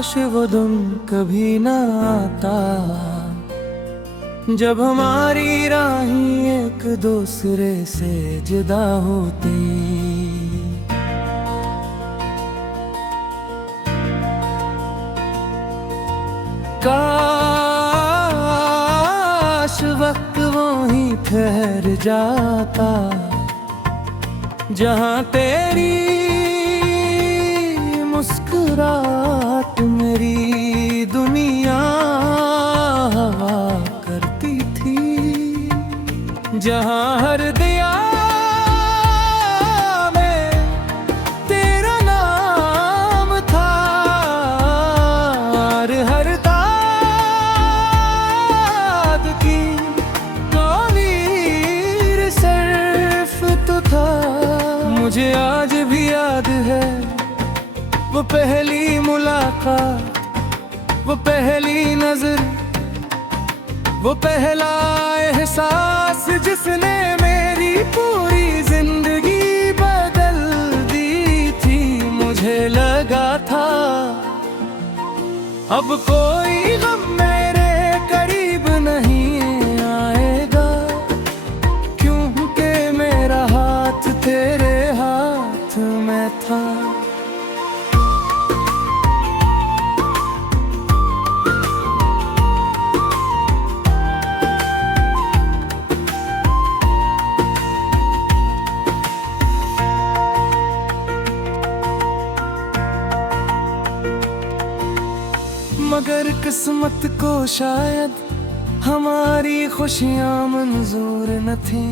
काश वो दिन कभी ना आता जब हमारी राहें एक दूसरे से जुदा होती। काश वक्त वहीं ठहर जाता जहां तेरी मुस्कुराहट मेरी दुनिया हवा करती थी, जहां हर दिया में तेरा नाम था और हर दाद की कौलीर सिर्फ तो था। मुझे आज भी याद है वो पहली मुलाकात, वो पहली नजर, वो पहला एहसास जिसने मेरी पूरी जिंदगी बदल दी थी। मुझे लगा था अब कोई गम मेरे करीब नहीं आएगा, क्योंकि मेरा हाथ तेरे हाथ में था। मगर किस्मत को शायद हमारी खुशियां मंजूर न थी,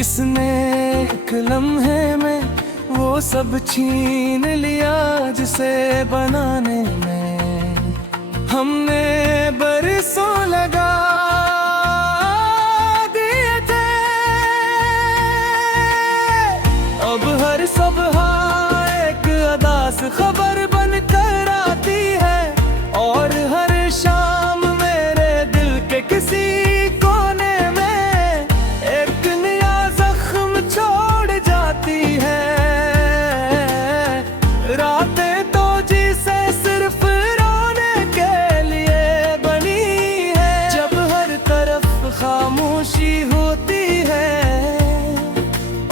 इसने एक लम्हे में वो सब छीन लिया जिसे बनाने में हमने बरसों लगा दिए थे। अब हर सुबह एक अदास खबर बनकर आती है और हर शाम मेरे दिल के किसी कोने में एक नया जख्म छोड़ जाती है। रातें तो जिसे सिर्फ रोने के लिए बनी है, जब हर तरफ खामोशी होती है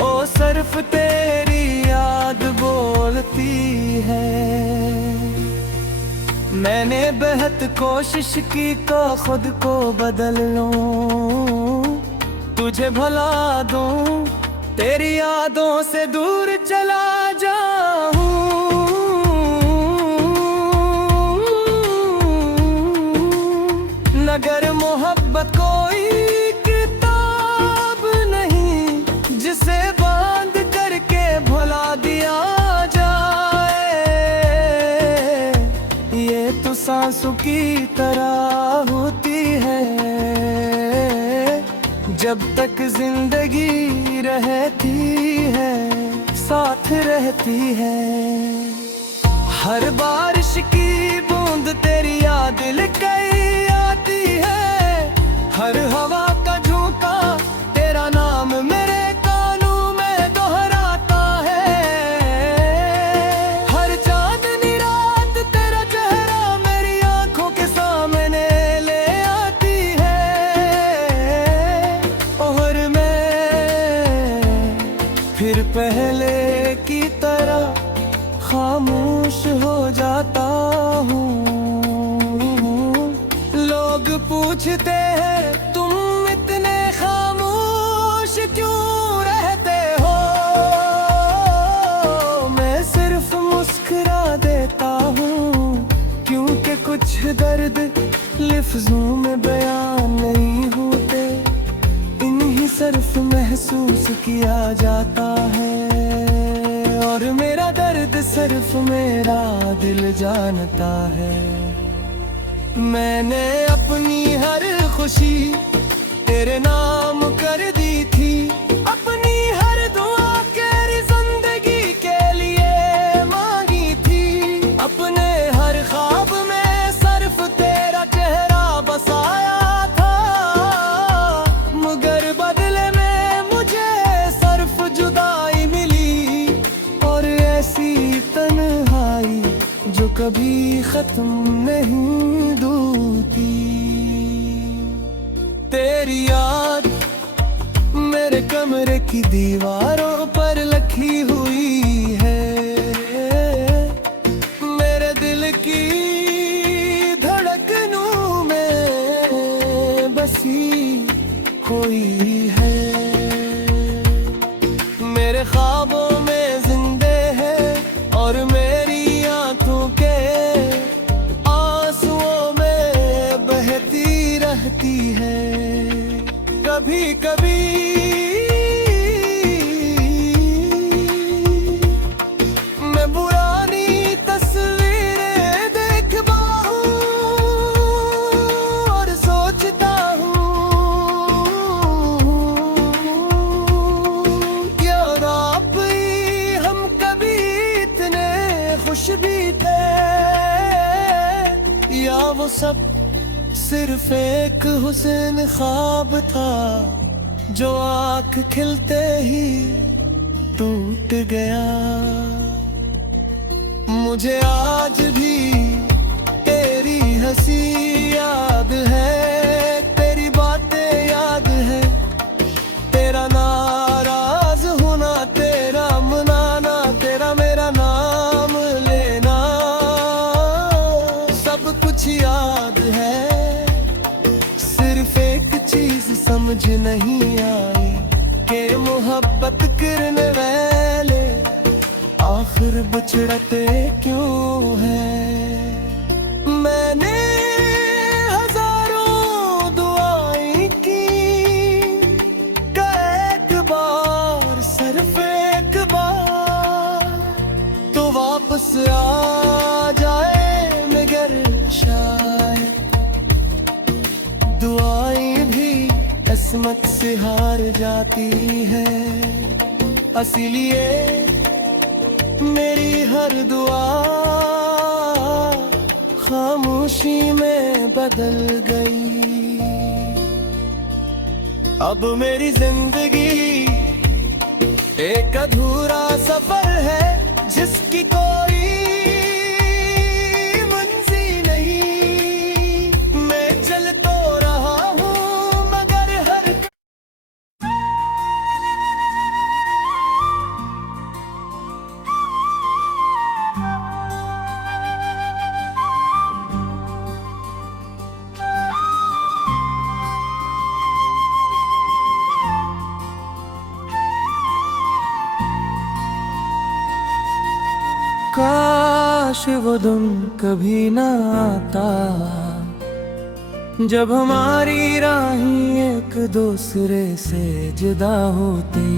ओ सिर्फ तेरी याद बोलती है। मैंने बेहद कोशिश की तो खुद को बदल लूं, तुझे भुला दूं, तेरी यादों से दूर चला जाऊं। मगर मोहब्बत कोई किताब नहीं जिसे बांध करके भुला दिया जाए। ये तो सांसों की तरह होती है, जब तक जिंदगी रहती है साथ रहती है। हर बारिश की बूंद तेरी याद लेके आती है, हर हवा का झोंका तेरा नाम मेरे कानों में दोहराता है। हर चांदनी रात तेरा चेहरा मेरी आंखों के सामने ले आती है और मैं फिर पहले की तरह खामोश हो जाता हूँ। लोग पूछते हैं तुम इतने खामोश क्यों रहते हो, मैं सिर्फ मुस्कुरा देता हूँ, क्योंकि कुछ दर्द लफ्जों में बयान नहीं होते, इन्हीं सिर्फ महसूस किया जाता है। और मेरा दर्द सिर्फ मेरा दिल जानता है। मैंने अपनी हर खुशी तेरे नाम कर दी थी, अपनी हर दुआ तेरी जिंदगी के लिए मांगी थी, अपने हर ख्वाब में सिर्फ तेरा चेहरा बसाया था। मगर बदले में मुझे सिर्फ जुदाई मिली और ऐसी तन्हाई खत्म नहीं दूती। तेरी याद मेरे कमरे की दीवारों पर लिखी हुई है, मेरे दिल की धड़कनों में बसी हुई है। मेरे ख्वाबों में जिंदे है और मेरी आंखों के आंसुओं में बहती रहती है। कभी कभी मैं पुरानी तस्वीरें देखता हूँ और सोचता हूँ क्या आप ही हम कभी इतने खुश भी थे, या वो सब सिर्फ एक हुस्न ख्वाब था जो आँख खिलते ही टूट गया। मुझे आज भी तेरी हंसी याद है, तेरी बातें याद है, तेरा नाराज होना, तेरा मनाना, तेरा मेरा नाम लेना, सब कुछ याद है। सिर्फ एक चीज समझ नहीं आई कि मोहब्बत करने वाले आखिर बिछड़ते क्यों हैं। मैंने हजारों दुआएं की, एक बार सिर्फ एक बार तो वापस आ जाए, मगर शायद दुआएं भी किस्मत से हार जाती है। इसीलिए मेरी हर दुआ खामोशी में बदल गई। अब मेरी जिंदगी एक अधूरा सफर है जिसकी कोई मंजिल नहीं। मैं चल तो रहा हूँ मगर हर काश वो दिन कभी ना आता जब हमारी राहें एक दूसरे से जुदा होती।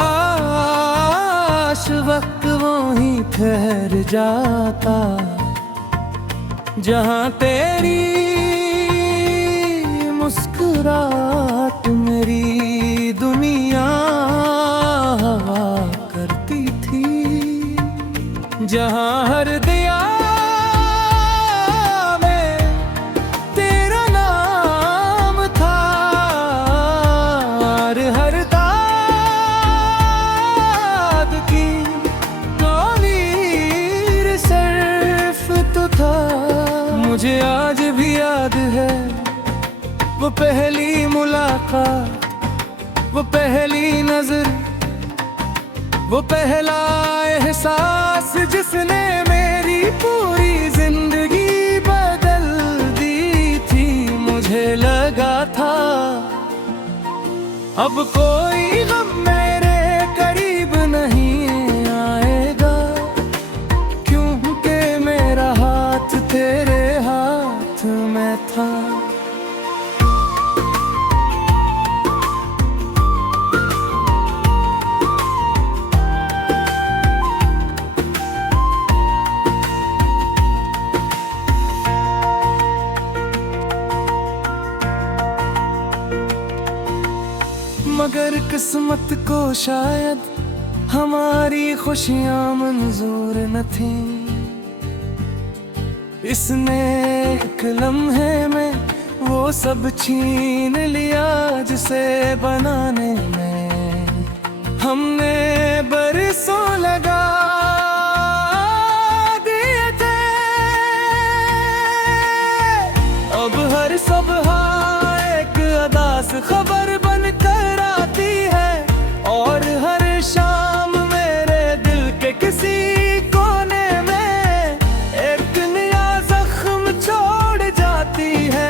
काश वक्त वो ही ठहर जाता जहाँ तेरी मुस्कुराहट मेरी दुनिया हवा करती थी, जहाँ हर दिया में तेरा नाम था और हर दाग की कौलीर सिर्फ तो था। मुझे आज भी याद है वो पहली मुलाकात, वो पहली नजर, वो पहला एहसास जिसने मेरी पूरी जिंदगी बदल दी थी। मुझे लगा था अब कोई गम मेरे करीब नहीं आएगा, क्योंकि मेरा हाथ तेरे हाथ में था। मगर किस्मत को शायद हमारी खुशियां मंजूर न थी। इसने एक लम्हे में वो सब छीन लिया जिसे बनाने में हमने बरसों लगा दिए थे, अब हर सुबह एक अदास खबर बन कर आती है, और हर शाम मेरे दिल के किसी कोने में एक नया जख्म छोड़ जाती है।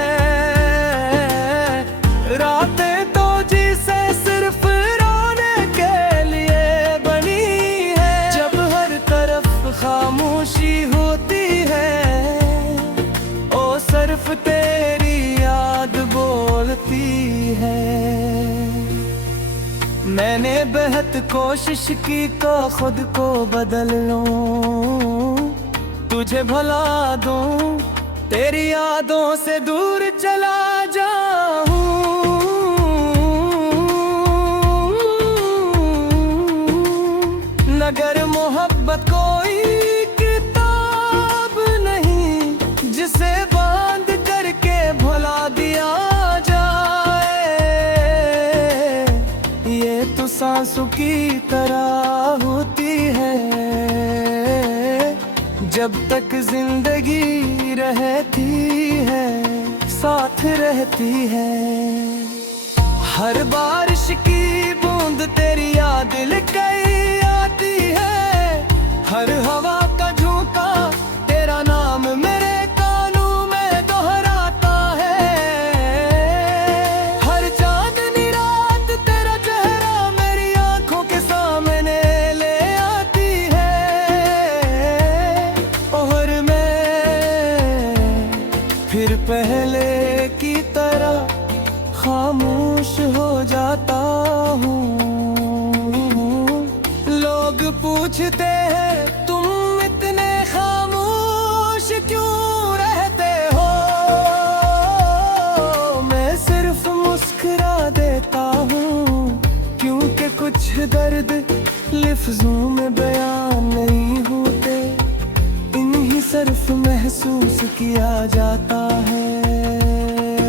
रातें तो जिसे सिर्फ रोने के लिए बनी है, जब हर तरफ खामोशी होती है, ओ सिर्फ तेरी याद बोलती है। मैंने बेहद कोशिश की तो खुद को बदल लूं, तुझे भुला दूं, तेरी यादों से दूर चला जाऊं। मगर मोहब्बत कोई किताब नहीं जिसे बांध करके भुला दिया जाए, ये तो सांसों की तरह होती है, जब तक जिंदगी रहती है साथ रहती है। हर बारिश की बूंद तेरी याद लेकर आती है, हर हवा का झोंका तेरा नाम मेरे कानों में दोहराता है। हर चांदनी रात तेरा चेहरा मेरी आंखों के सामने ले आती है, और मैं फिर पहले की तरह खामोश हो जाता हूँ। लोग पूछते हैं तुम इतने खामोश क्यों रहते हो, मैं सिर्फ मुस्कुरा देता हूँ, क्योंकि कुछ दर्द लफ्जों में बयान नहीं होते, इन्हीं सिर्फ महसूस किया जाता है,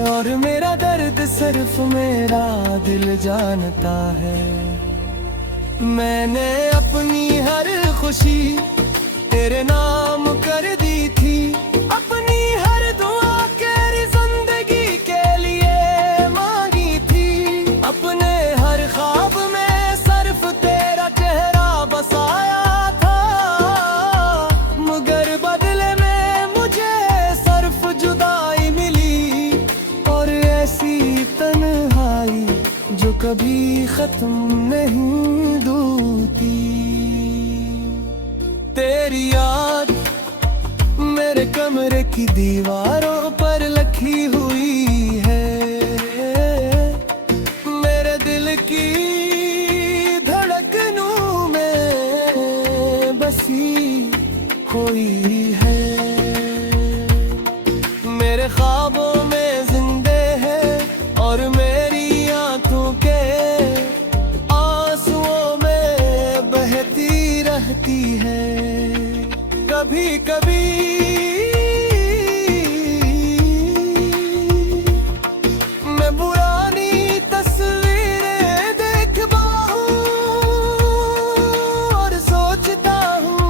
और मेरा दर्द सिर्फ मेरा दिल जानता है। मैंने अपनी हर खुशी तेरे नाम कर दी थी, अपनी हर दुआ तेरी जिंदगी के लिए मांगी थी, अपने हर ख्वाब में सिर्फ तेरा चेहरा बसाया था, मगर बदले में मुझे सिर्फ जुदाई मिली, और ऐसी तन्हाई जो कभी खत्म नहीं होती। तेरी याद मेरे कमरे की दीवारों पर लिखी हुई है, मेरे दिल की धड़कनों में बसी हुई है, मेरे ख्वाबों में जिंदे है, और मेरी आंखों के आंसुओं में बहती रहती है। कभी कभी मैं पुरानी तस्वीरें देखता हूँ और सोचता हूँ,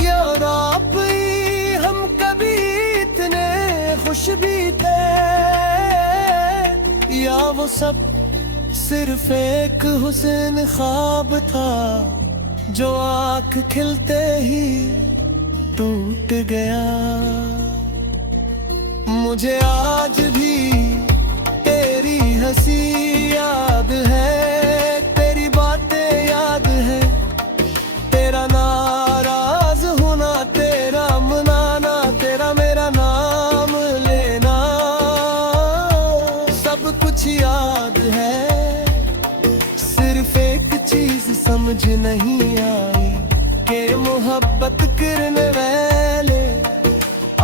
क्या आप ही हम कभी इतने खुश भी थे, या वो सब सिर्फ एक हुस्न ख्वाब था, जो आँख खिलते ही टूट गया। मुझे आज भी तेरी हंसी याद है, तेरी बातें याद है, तेरा नाराज होना, तेरा मनाना, तेरा मेरा नाम लेना, सब कुछ याद है। सिर्फ एक चीज समझ नहीं आई कि मोहब्बत करने वाले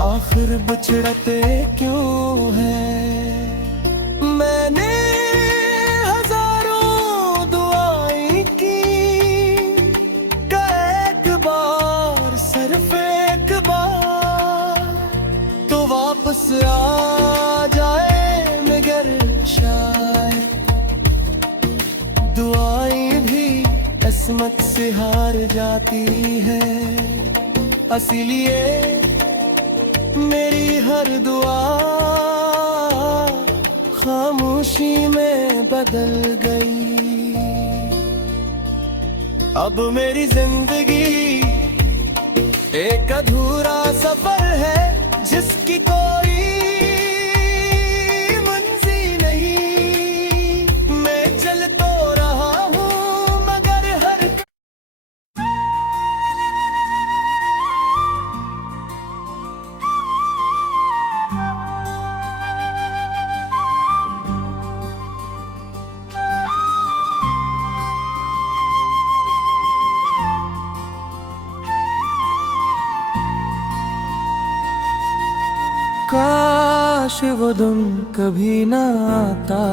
आखिर बिछड़ते क्यों हैं। मैंने हजारों दुआएं की, एक बार सिर्फ एक बार तो वापस आ जाए, मगर शायद हार जाती है। इसीलिए मेरी हर दुआ खामोशी में बदल गई। अब मेरी जिंदगी एक अधूरा सफर है जिसकी कोई मंजिल नहीं। मैं चल तो रहा हूँ मगर हर काश वो दिन कभी ना आता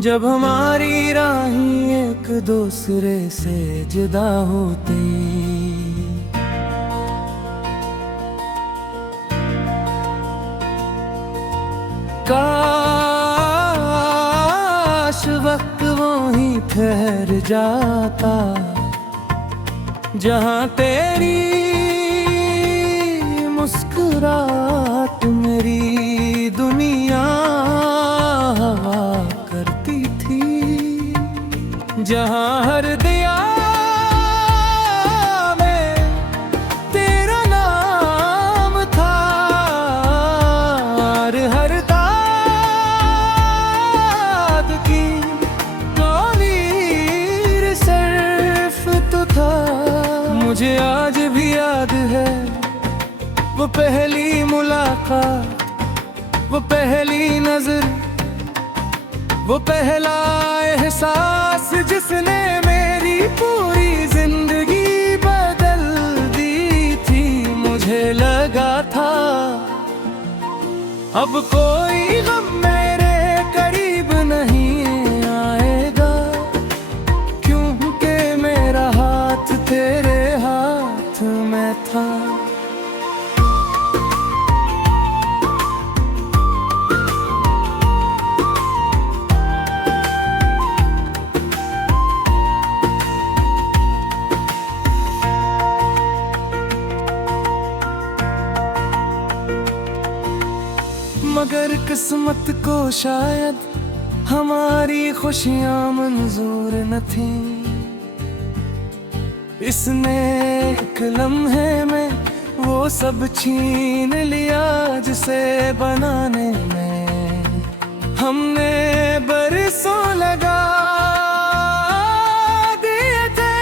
जब हमारी राहें एक दूसरे से जुदा होती। काश वक्त वो ही ठहर जाता जहाँ तेरी मुस्कुराहट मेरी दुनिया हवा करती थी। जहाँ हर दिया में तेरा नाम था और हर दाद की तौलीर सिर्फ तो था। मुझे आज भी याद है वो पहली मुलाकात, वो पहली नजर, वो पहला एहसास जिसने मेरी पूरी जिंदगी बदल दी थी। मुझे लगा था अब कोई गम मेरे करीब नहीं आएगा, क्योंकि मेरा हाथ तेरे हाथ में था। मगर किस्मत को शायद हमारी खुशियां मंजूर न थी। इसने एक लम्हे में वो सब छीन लिया जिसे बनाने में हमने बरसों लगा दिए थे।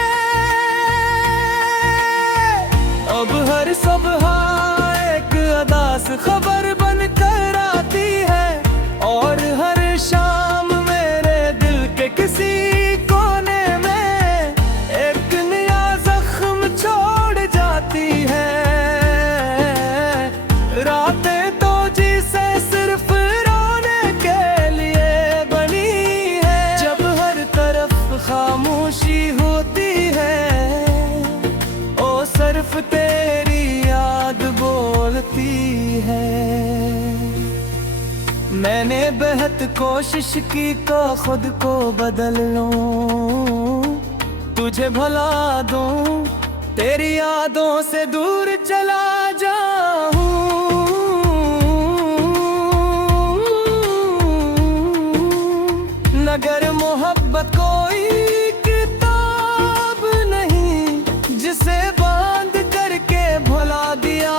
अब हर सुबह एक अदास खबर बनकर आती है और हर शाम मेरे दिल के किसी कोने में एक नया जख्म छोड़ जाती है। रातें तो जिसे सिर्फ रोने के लिए बनी है। जब हर तरफ खामोशी होती है ओ सिर्फ तेरी याद बोलती है। मैंने बेहद कोशिश की तो खुद को बदल लूं, तुझे भुला दूं, तेरी यादों से दूर चला जाऊं। मगर मोहब्बत कोई किताब नहीं जिसे बांध करके भुला दिया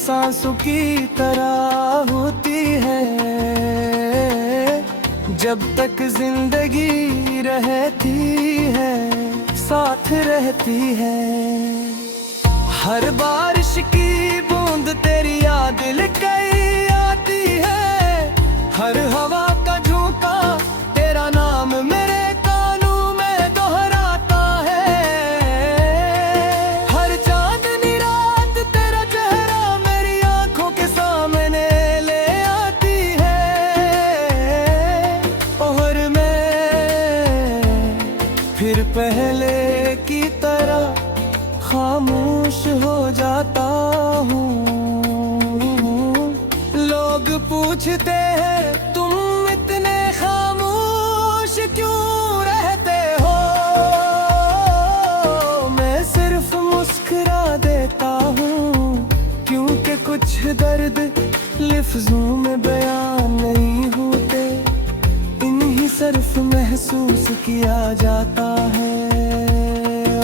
सांसों की तरह होती है। जब तक जिंदगी रहती है साथ रहती है। हर बारिश की बूंद तेरी याद लेके आती है। हर हवा का झोंका तेरा नाम मेरे कानों में दोहराता है। हर चांदनी रात तेरा चेहरा मेरी आंखों के सामने ले आती है। और मैं फिर पहले की तरह खामोश हो जाता हूँ। लोग पूछते हैं तुम इतने खामोश सिर्फ महसूस किया जाता है,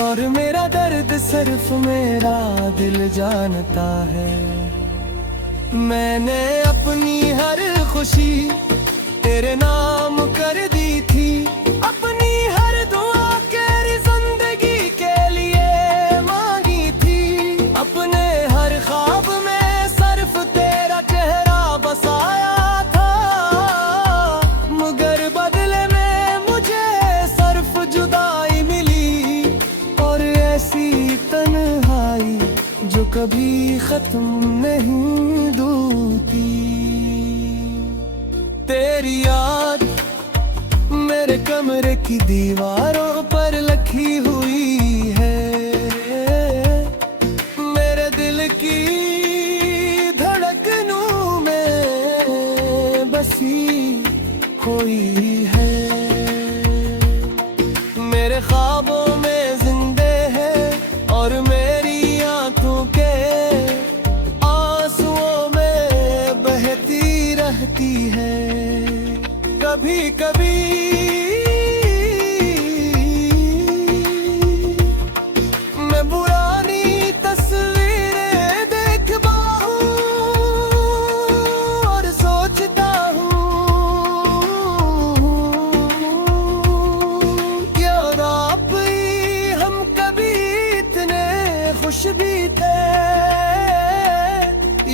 और मेरा दर्द सिर्फ मेरा दिल जानता है। मैंने अपनी हर खुशी तेरे नाम कर दी थी, अपनी हर दुआ तेरी जिंदगी के लिए मांगी थी। अपने हर ख्वाब में सिर्फ तेरा चेहरा बसाया था, मगर बदले में मुझे सिर्फ जुदाई मिली, और ऐसी तन्हाई जो कभी खत्म नहीं होती। तेरी याद मेरे कमरे की दीवारों पर लिखी हुई है, मेरे दिल की धड़कनों में बसी हुई है। मेरे ख्वाबों में जिंदे है, और मेरी आंखों के आंसुओं में बहती रहती है। कभी कभी मैं पुरानी तस्वीरें देखता हूँ और सोचता हूँ, क्या वाकई हम कभी इतने खुश भी थे,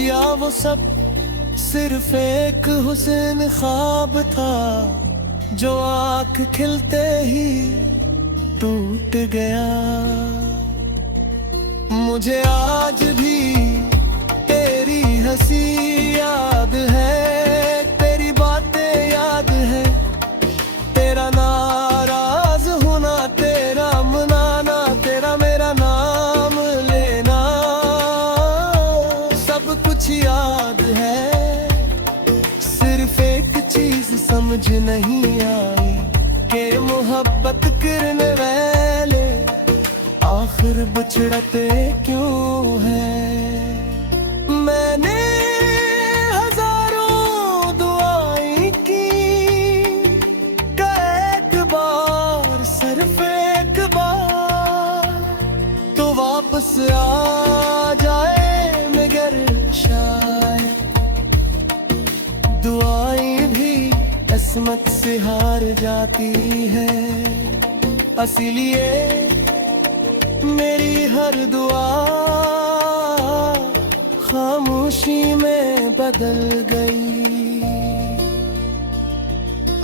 या वो सब सिर्फ एक हुस्न ख्वाब था जो आँख खिलते ही टूट गया। मुझे आज भी तेरी हंसी याद है, तेरी बातें याद है, तेरा नाराज होना, तेरा मनाना, तेरा मेरा नाम लेना, सब कुछ याद है। सिर्फ एक चीज समझ नहीं आई कि मोहब्बत करने वाले आखिर बिछड़ते क्यों हैं। मैंने हजारों दुआएं की, एक बार सिर्फ एक बार तो वापस आ जाए, मगर शायद दुआएं भी किस्मत से हार जाती है। इसीलिए मेरी हर दुआ खामोशी में बदल गई।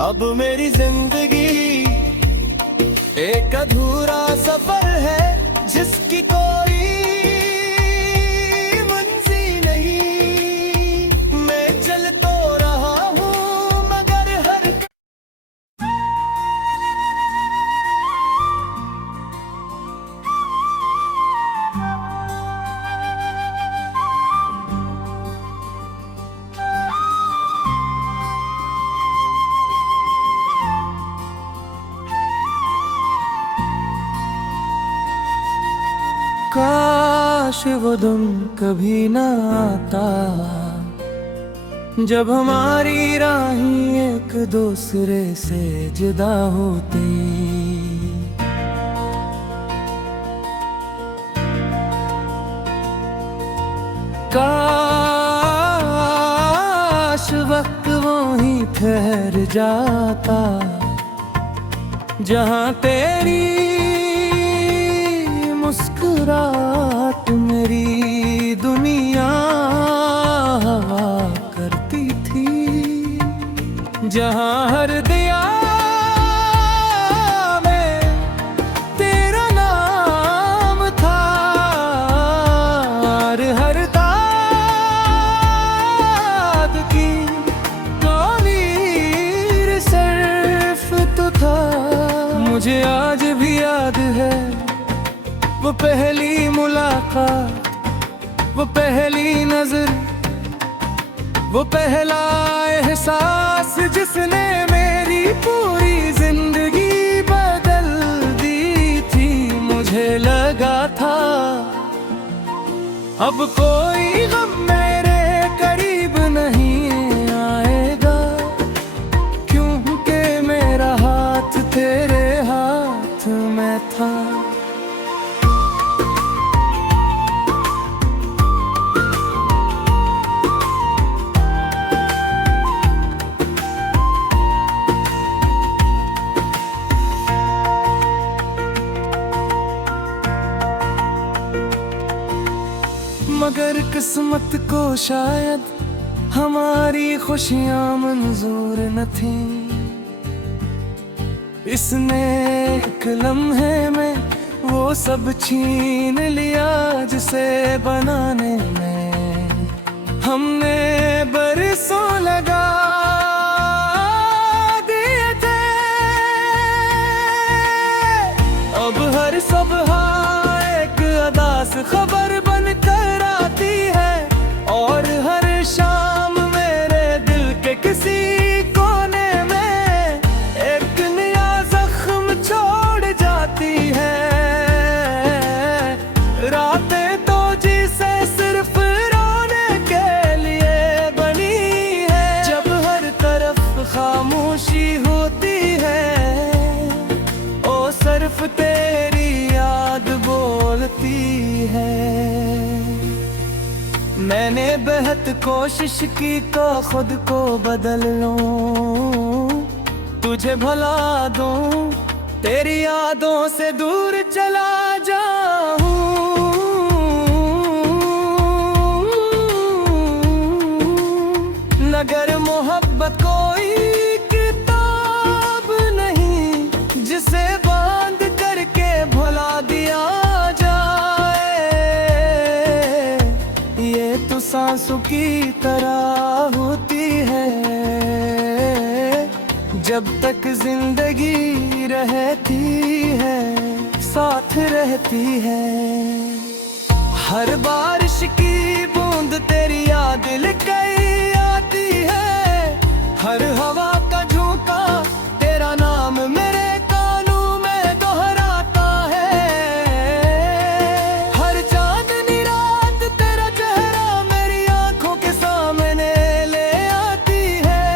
अब मेरी जिंदगी एक अधूरा सफर है, जिसकी कोई मंजिल नहीं। मैं चल तो रहा हूँ मगर हर काश वो दिन कभी ना आता, जब हमारी राहें एक दूसरे से जुदा होती। काश वक्त वो ही ठहर जाता, जहाँ तेरी मुस्कुराहट मेरी दुनिया हवा करती थी, जहाँ हर दिया में तेरा नाम था, और हर दाद की तारीर सिर्फ तो था। मुझे आज भी याद है वो पहली मुलाकात, वो पहली नजर, वो पहला एहसास जिसने मेरी पूरी जिंदगी बदल दी थी। मुझे लगा था अब कोई गम मेरे करीब नहीं आएगा, क्योंकि मेरा हाथ था। मगर किस्मत को शायद हमारी खुशियां मंजूर न थी। इसने एक लम्हे में वो सब छीन लिया जिसे बनाने में हमने बरसों लगा दिए थे। अब हर सुबह एक अदास खबर बनकर आती है और हर शाम मेरे दिल के किसी कोने में एक नया जख्म छोड़ जाती है। रातें तो जिसे सिर्फ रोने के लिए बनी है। जब हर तरफ खामोशी होती है ओ सिर्फ तेरी याद बोलती है। मैंने बेहद कोशिश की तो खुद को बदल लूं, तुझे भुला दूं, तेरी यादों से दूर चला जाऊं। मगर मोहब्बत कोई किताब नहीं जिसे बांध करके भुला दिया जाए। ये तो सांसों की तरह होती है, जब तक जिंदगी रहती है साथ रहती है। हर बारिश की बूंद तेरी याद लेके आती है। हर हवा का झोंका तेरा नाम मेरे कानों में दोहराता है। हर चांदनी रात तेरा चेहरा मेरी आंखों के सामने ले आती है।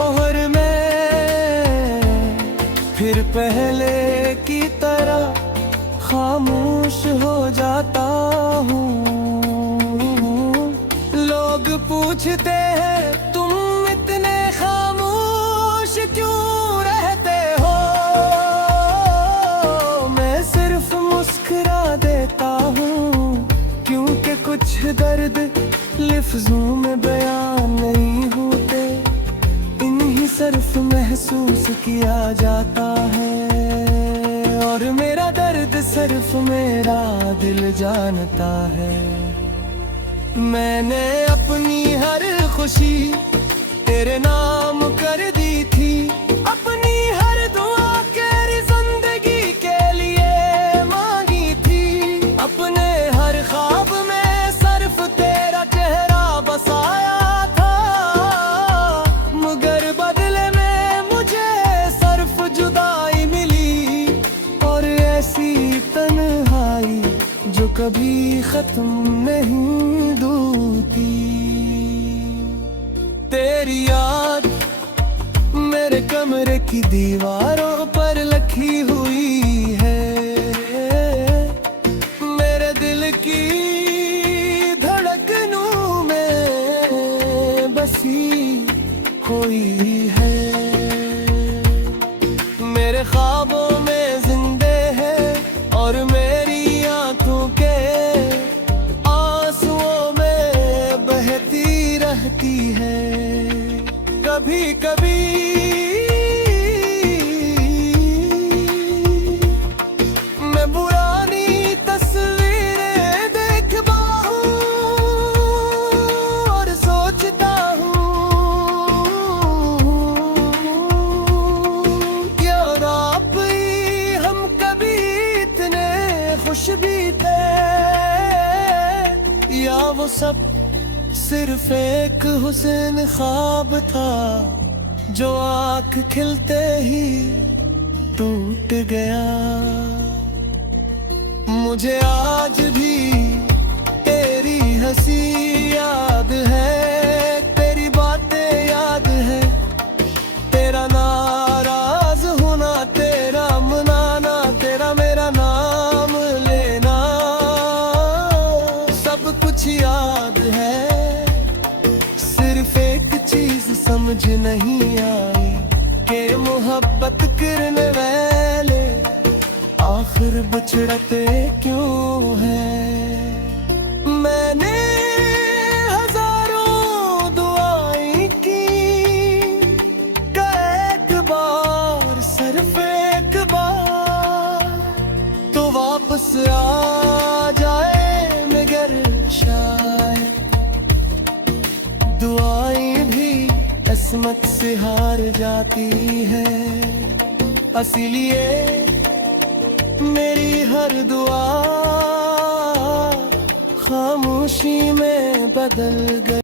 और मैं फिर पहले की तरह खामोश हो जाता हूँ। लोग पूछते हैं तुम इतने खामोश क्यों रहते हो। मैं सिर्फ मुस्कुरा देता हूँ क्योंकि कुछ दर्द लफ्जों में बयान नहीं होते, इन्हीं सिर्फ महसूस किया जाता है। और मेरा दर्द सिर्फ मेरा दिल जानता है। मैंने अपनी हर खुशी तेरे नाम कर दी थी। अपनी हर दुआ तेरी जिंदगी के लिए मांगी थी। अपने हर ख्वाब में सिर्फ तेरा चेहरा बसाया था। मगर बदले में मुझे सिर्फ जुदाई मिली और ऐसी तन्हाई जो कभी खत्म नहीं होती। तेरी याद मेरे कमरे की दीवारों पर लिखी हुई है। मेरे दिल की धड़कनों में बसी हुई है। मेरे ख्वाबों में जिंदे है और मेरी आंखों के आंसुओं में बहती रहती है। कभी कभी मैं पुरानी तस्वीरें देखता हूँ और सोचता हूँ क्या आप ही हम कभी इतने खुश भी थे, या वो सब सिर्फ एक हुस्न ख्वाब था जो आँख खिलते ही टूट गया। मुझे आज भी तेरी हंसी याद है, तेरी बातें याद है, तेरा नाराज होना, तेरा मोहब्बत करने वाले आखिर बिछड़ते क्यों हैं। मैंने हजारों दुआएं की, एक बार सिर्फ एक बार तो वापस आ जाए, मगर शायद दुआएं भी किस्मत से हार जाती है। इसीलिए मेरी हर दुआ खामोशी में बदल गई।